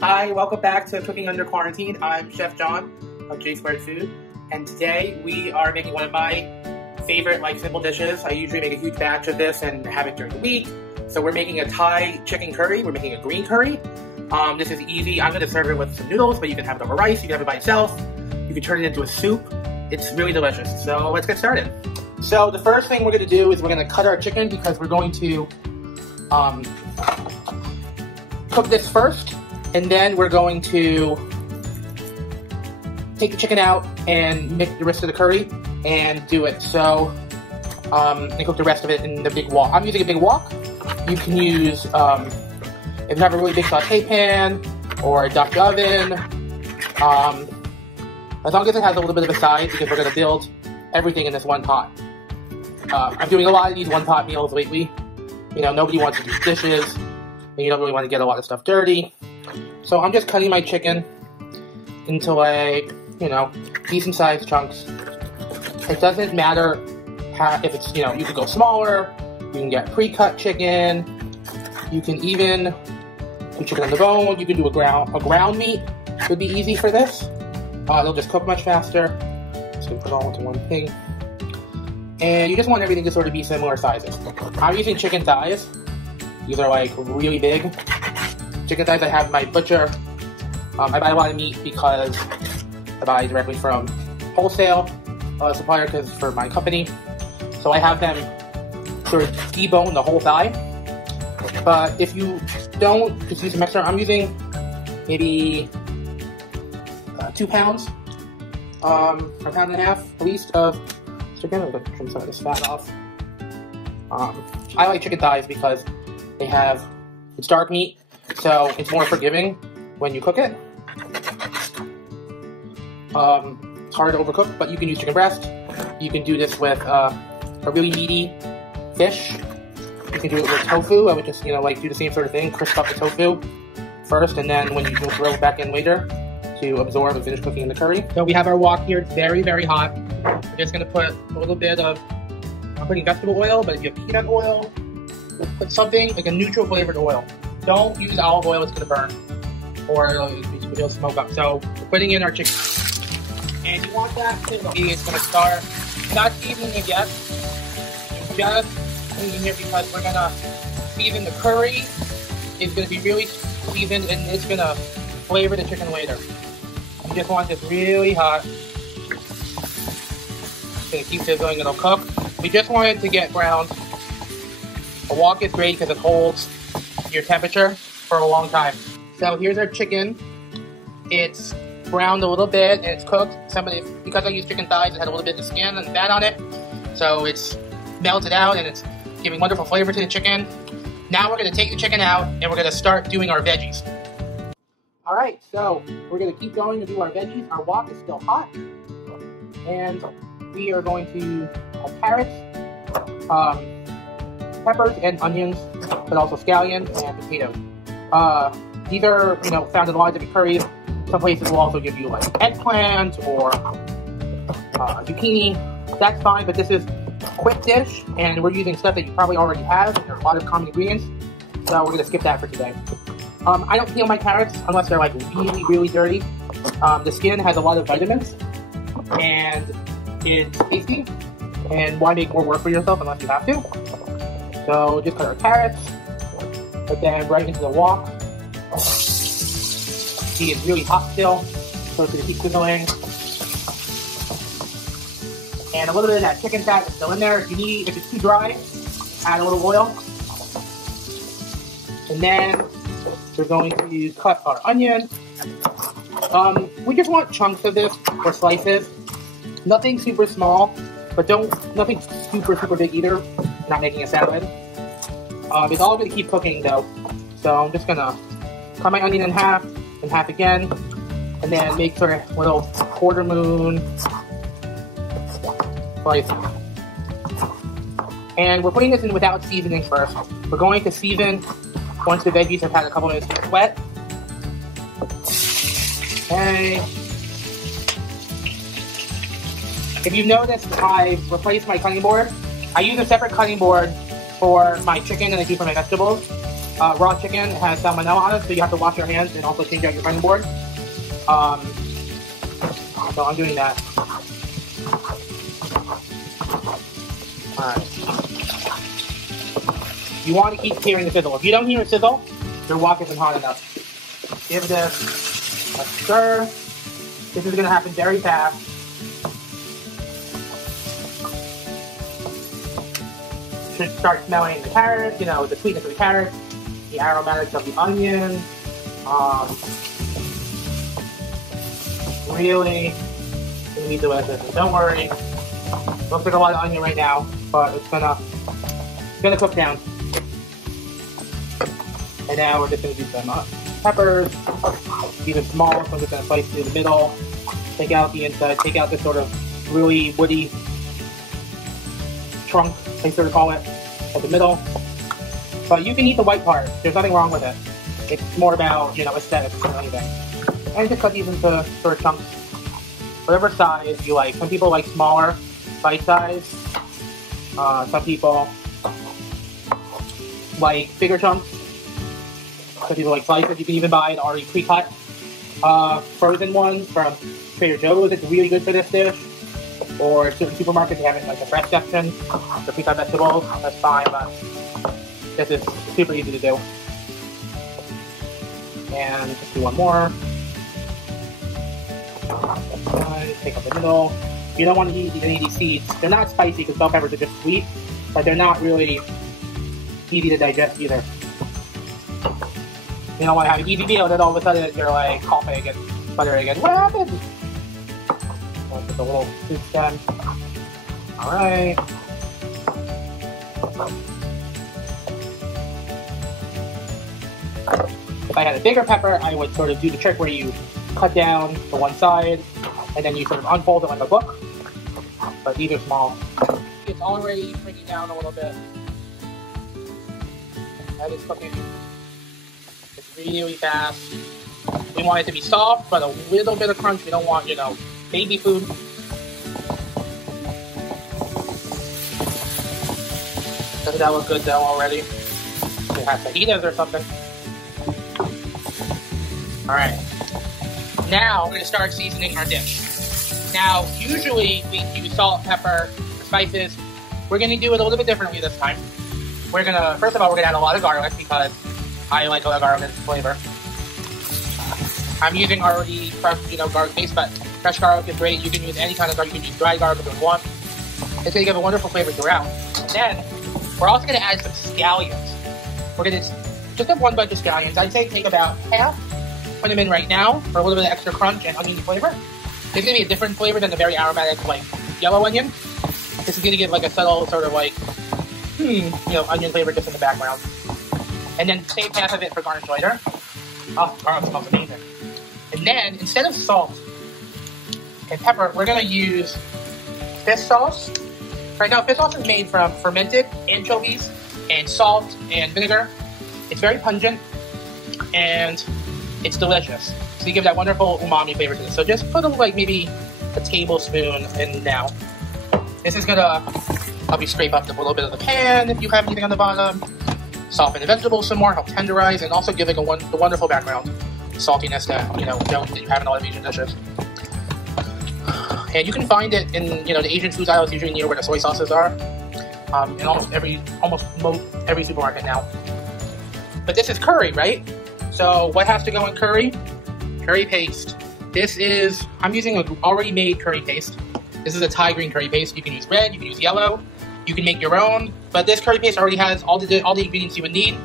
Hi, welcome back to Cooking Under Quarantine. I'm Chef Jon of J Squared Food, and today we are making one of my favorite simple dishes. I usually make a huge batch of this and have it during the week. So we're making a Thai chicken curry. We're making a green curry. This is easy. I'm going to serve it with some noodles, but you can have it over rice. You can have it by itself. You can turn it into a soup. It's really delicious. So let's get started. So the first thing we're going to do is we're going to cut our chicken because we're going to cook this first. And then we're going to take the chicken out and make the rest of the curry and do it. So, and cook the rest of it in the big wok. I'm using a big wok. You can use, if you have a really big saute pan or a Dutch oven, as long as it has a little bit of a size, because we're going to build everything in this one pot. I'm doing a lot of these one-pot meals lately. You know, nobody wants to do dishes, and you don't really want to get a lot of stuff dirty. So I'm just cutting my chicken into decent sized chunks. It doesn't matter if it's, you can go smaller, you can get pre-cut chicken, you can even do chicken on the bone, you can do a ground meat, would be easy for this. It'll just cook much faster. Just gonna put it all into one thing. And you just want everything to sort of be similar sizes. I'm using chicken thighs. These are really big. Chicken thighs, I have my butcher. I buy a lot of meat because I buy directly from wholesale supplier for my company. So I have them sort of debone the whole thigh. But if you don't, just use a mixer. I'm using maybe 2 pounds, or a pound and a half at least of chicken. I'm going to trim some of this fat off. I like chicken thighs because it's dark meat. So it's more forgiving when you cook it. It's hard to overcook, but you can use chicken breast. You can do this with a really meaty fish. You can do it with tofu. I would just, do the same sort of thing. Crisp up the tofu first, and then when you throw it back in later to absorb and finish cooking in the curry. So we have our wok here. It's very, very hot. We're just going to put a little bit of, I'm putting vegetable oil, but if you have peanut oil, put something like a neutral flavored oil. Don't use olive oil, it's going to burn, or it'll smoke up. So we're putting in our chicken. And you want that to be, it's going to start, not seasoning it yet, just putting it because we're going to season the curry. It's going to be really seasoned and it's going to flavor the chicken later. You just want this really hot. It's going to keep sizzling, it'll cook. We just want it to get browned. A wok is great because it holds your temperature for a long time. So here's our chicken. It's browned a little bit and it's cooked. Because I use chicken thighs, it had a little bit of skin and fat on it. So it's melted out and it's giving wonderful flavor to the chicken. Now we're going to take the chicken out and we're going to start doing our veggies. Alright, so we're going to keep going to do our veggies. Our wok is still hot. And we are going to have carrots, peppers and onions, but also scallions and potatoes. These are, found in a lot of different curries. Some places will also give you eggplant or zucchini. That's fine, but this is a quick dish, and we're using stuff that you probably already have. There are a lot of common ingredients, so we're going to skip that for today. I don't peel my carrots unless they're really, really dirty. The skin has a lot of vitamins, and it's tasty, and why make more work for yourself unless you have to? So just cut our carrots, put them right into the wok. See, it's really hot still, so it's going to keep sizzling. And a little bit of that chicken fat is still in there. If it's too dry, add a little oil. And then we're going to cut our onion. We just want chunks of this, or slices. Nothing super small, but nothing super, super big either. Not making a salad. It's all going to keep cooking though. So I'm just going to cut my onion in half again, and then make sort of little quarter moon slices. And we're putting this in without seasoning first. We're going to season once the veggies have had a couple minutes to sweat. Okay. If you've noticed, I've replaced my cutting board. I use a separate cutting board for my chicken than I do for my vegetables. raw chicken has salmonella on it, so you have to wash your hands and also change out your cutting board. So I'm doing that. Alright. You want to keep hearing the sizzle. If you don't hear a sizzle, your wok isn't hot enough. Give this a stir. This is going to happen very fast. Should start smelling the carrots, you know, the sweetness of the carrots, the aromatics of the onion. Really delicious. And don't worry, looks like a lot of onion right now, but it's gonna cook down. And now we're just gonna do some peppers, even small. So I'm just gonna slice through the middle, take out the inside, take out this sort of really woody trunk, I sort of call it, at the middle. But you can eat the white part. There's nothing wrong with it. It's more about, you know, aesthetics than anything. And just cut these into sort of chunks, whatever size you like. Some people like smaller, bite size. Some people like bigger chunks. Some people like slices. You can even buy an already pre-cut frozen one from Trader Joe's. It's really good for this dish. Or certain supermarkets, they have it in like the fresh section for pre-cut vegetables. That's fine, but this is super easy to do. And just do one more. Take up the middle. You don't want to eat any of these seeds. They're not spicy because bell peppers are just sweet, but they're not really easy to digest either. You don't want to have an easy meal and then all of a sudden you're like coughing and sputtering again. What happened? Just a little soup stem. Alright. If I had a bigger pepper, I would sort of do the trick where you cut down the one side and then you sort of unfold it like a book. But these are small. It's already breaking down a little bit. That is cooking. It's really fast. We want it to be soft, but a little bit of crunch. We don't want, you know, baby food. Doesn't that look good though already? It has fajitas or something. Alright. Now we're going to start seasoning our dish. Now, usually we use salt, pepper, spices. We're going to do it a little bit differently this time. We're going to, first of all, we're going to add a lot of garlic because I like a lot of garlic in flavor. I'm using already fresh, you know, garlic paste, but fresh garlic is great. You can use any kind of garlic. You can use dried garlic if you want. It's going to give a wonderful flavor throughout. And then we're also going to add some scallions. We're going to just have one bunch of scallions. I'd say take about half. Put them in right now for a little bit of extra crunch and onion flavor. It's going to be a different flavor than the very aromatic, like, yellow onion. This is going to give, like, a subtle sort of, like, you know, onion flavor just in the background. And then save half of it for garnish later. Oh, garlic smells amazing. And then, instead of salt and pepper, we're going to use fish sauce. Right now, fish sauce is made from fermented anchovies and salt and vinegar. It's very pungent, and it's delicious. So you give that wonderful umami flavor to this. So just put like maybe a tablespoon in now. This is gonna help you scrape up a little bit of the pan if you have anything on the bottom. Soften the vegetables some more, help tenderize, and also give it the wonderful background saltiness that you have in a lot of Asian dishes. And you can find it in the Asian food aisles, usually near where the soy sauces are, in almost every supermarket now. But this is curry, right? So what has to go in curry? Curry paste. I'm using an already made curry paste. This is a Thai green curry paste. You can use red, you can use yellow, you can make your own. But this curry paste already has all the ingredients you would need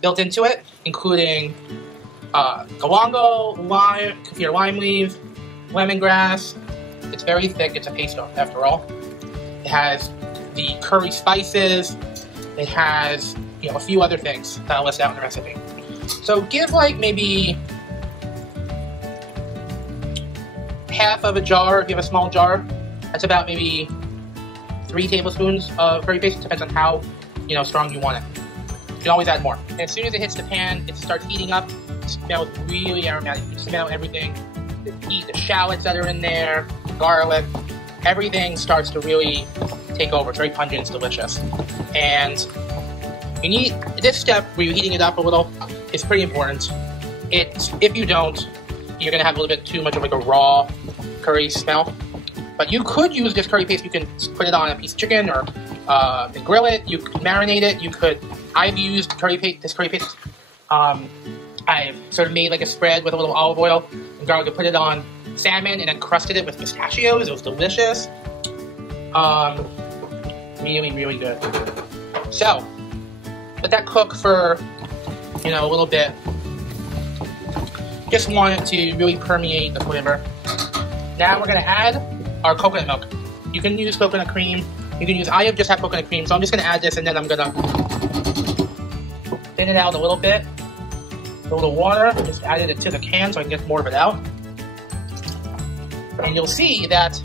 built into it, including galangal, lime, kaffir lime leaves, lemongrass. It's very thick. It's a paste after all. It has the curry spices. It has a few other things that I'll list out in the recipe. So give like maybe half of a jar, if you have a small jar. That's about maybe 3 tablespoons of curry paste. It depends on how strong you want it. You can always add more. And as soon as it hits the pan, it starts heating up. It smells really aromatic. You can smell everything. The shallots that are in there, the garlic, everything starts to really take over. It's very pungent, it's delicious. And You need this step where you're heating it up a little is pretty important. If you don't, you're gonna have a little bit too much of like a raw curry smell. But you could use this curry paste. You can put it on a piece of chicken or and grill it. You could marinate it. You could. I've used this curry paste. I've sort of made like a spread with a little olive oil and garlic and put it on salmon and then crusted it with pistachios. It was delicious. Really, really good. So let that cook for a little bit. Just want it to really permeate the flavor. Now we're gonna add our coconut milk. You can use coconut cream. I just have coconut cream, so I'm just gonna add this and then I'm gonna thin it out a little bit. A little water, just added it to the can so I can get more of it out. And you'll see that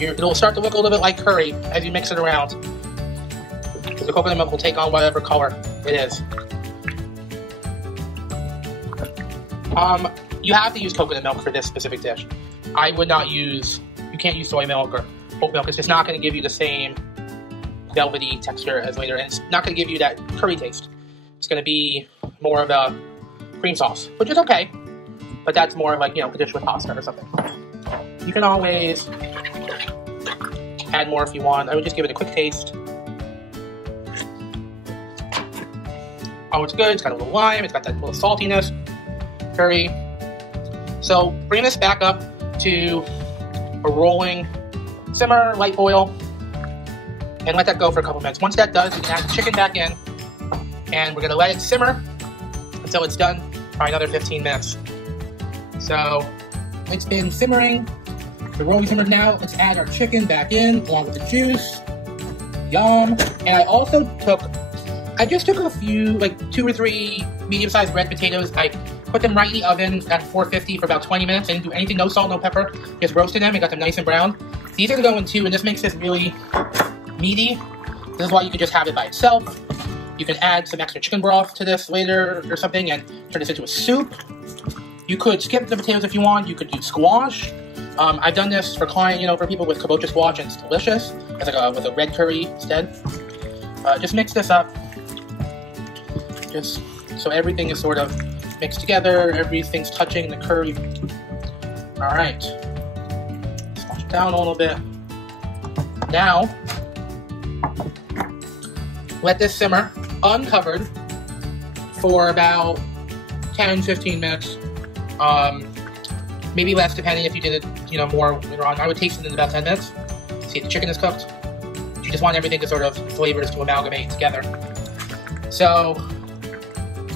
it'll start to look a little bit like curry as you mix it around. The coconut milk will take on whatever color it is. You have to use coconut milk for this specific dish. You can't use soy milk or oat milk. It's just not going to give you the same velvety texture as later, and it's not going to give you that curry taste. It's going to be more of a cream sauce, which is okay, but that's more like, a dish with pasta or something. You can always add more if you want. I would just give it a quick taste. Oh, it's good. It's got a little lime. It's got that little saltiness. Curry. So bring this back up to a rolling simmer, light boil, and let that go for a couple minutes. Once that does, you can add the chicken back in, and we're going to let it simmer until it's done, probably another 15 minutes. So it's been simmering. The rolling simmered now. Let's add our chicken back in along with the juice. Yum. And I just took a few, like 2 or 3 medium-sized red potatoes. I put them right in the oven at 450 for about 20 minutes. I didn't do anything, no salt, no pepper. Just roasted them and got them nice and brown. These are going too, and this makes this really meaty. This is why you can just have it by itself. You can add some extra chicken broth to this later or something and turn this into a soup. You could skip the potatoes if you want. You could use squash. I've done this for for people with kabocha squash, and it's delicious. It's like with a red curry instead. Just mix this up. Just so everything is sort of mixed together. Everything's touching the curry. All right. Squash it down a little bit. Now, let this simmer uncovered for about 10-15 minutes. Maybe less, depending if you did it, more later on. I would taste it in about 10 minutes. See if the chicken is cooked. You just want everything to sort of, flavors to amalgamate together. So,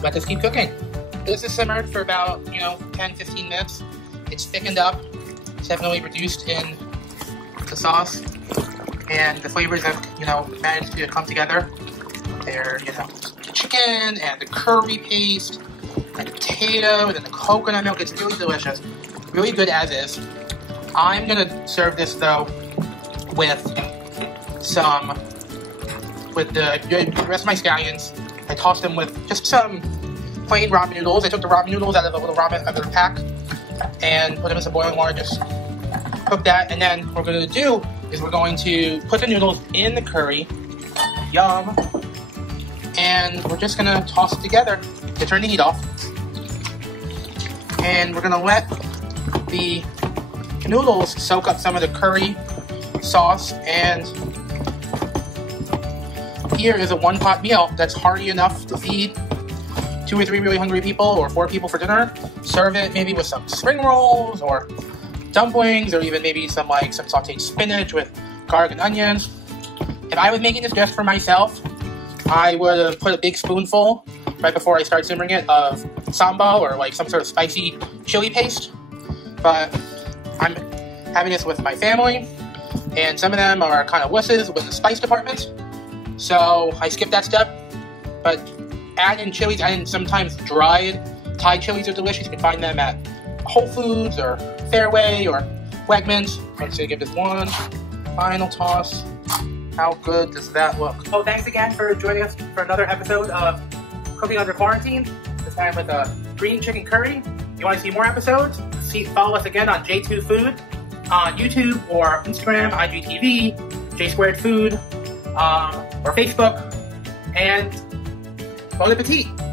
let this keep cooking. This is simmered for about, 10-15 minutes. It's thickened up. It's definitely reduced in the sauce. And the flavors have, managed to come together. They're, the chicken and the curry paste and the potato and then the coconut milk. It's really delicious. Really good as is. I'm going to serve this, though, with the rest of my scallions. I tossed them with just some plain ramen noodles. I took the ramen noodles out of the little ramen out of the pack and put them in some boiling water. Just cook that, and then what we're going to do is we're going to put the noodles in the curry. Yum. And we're just going to toss it together to turn the heat off. And we're going to let the noodles soak up some of the curry sauce, and here is a one-pot meal that's hearty enough to feed 2 or 3 really hungry people or 4 people for dinner. Serve it maybe with some spring rolls or dumplings, or even maybe some sauteed spinach with garlic and onions. If I was making this just for myself, I would have put a big spoonful right before I start simmering it of sambal or some sort of spicy chili paste. But I'm having this with my family, and some of them are kind of wusses with the spice department. So I skipped that step, but add in chilies, add in sometimes dried Thai chilies are delicious. You can find them at Whole Foods or Fairway or Wegmans. I'm just going to give this one final toss. How good does that look? Oh, thanks again for joining us for another episode of Cooking Under Quarantine, this time with a green chicken curry. If you want to see more episodes, follow us again on J2 Food on YouTube or Instagram, IGTV, J Squared Food, or Facebook. And Bon appetit!